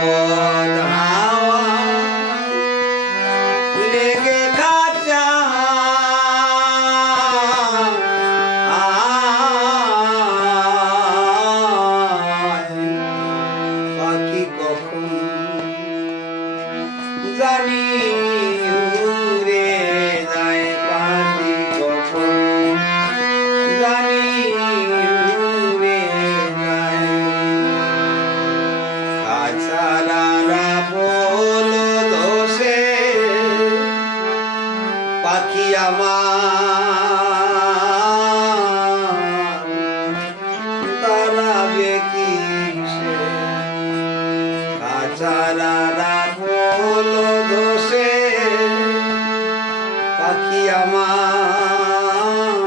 বদ হাওয়া লেগে খাঁচা পাখি কখন জানি উড়ে যায়, পাখি কখন জানি উড়ে যায়। খাঁচারা বল দোষে পাখি আমার দাঁড়াবে কিসে? খাঁচারা বল দোষে পাখি আমার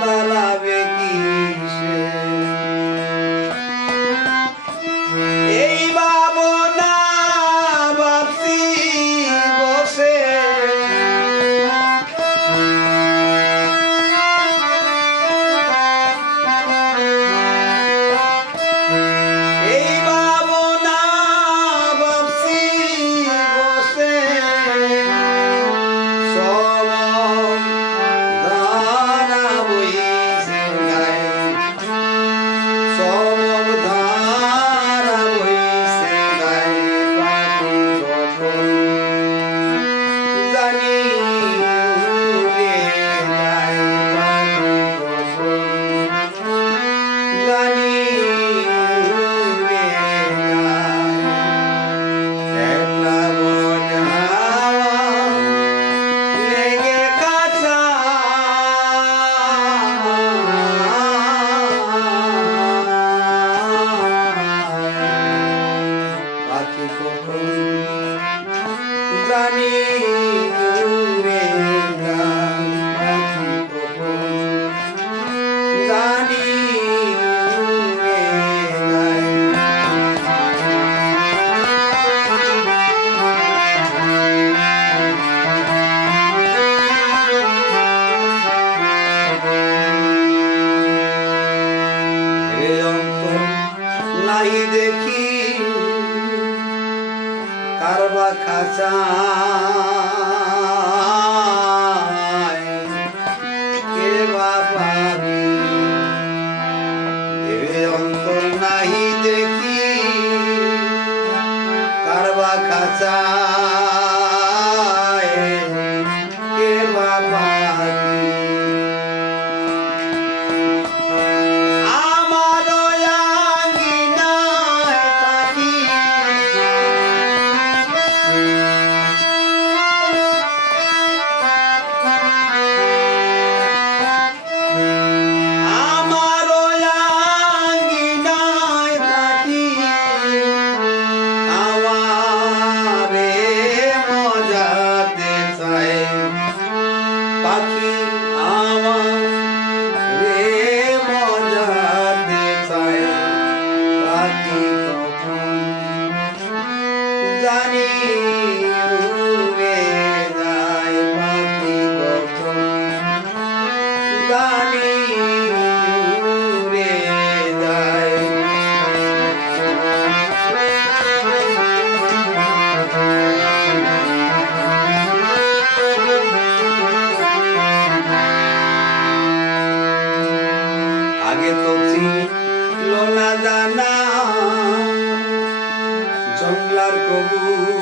দাঁড়াবে কিসে? এই ভাবনা ভাবছি বসে এই ভাবনা ভাবছি বসে সময় ধারা বইছে গায়ে, সময় ধারা বইছে গায়ে। পাখি কখন জানি উড়ে যায়, পাখি কখন জানি উড়ে যায়। একলা বদ হাওয়া লেগে খাঁচা পাখি কখন জানি উড়ে যায়, পাখি কখন জানি উড়ে যায়। এ অন্তর নাই দেখি কারবা খাঁচায় কে বা পাবি? এ অন্তর নাই দেখি কারবা খাঁচায় কে বা পাবি? আমার আঙ্গিনায় থাকি আমার আঙ্গিনায় থাকি আমারে মজাতে চায় পাখি আমারে মজাতে চায়। পাখি কখন জানি উড়ে যায়, পাখি কখন জানি উড়ে যায়। আগে তো ছিল না জানা জংলার কবুতর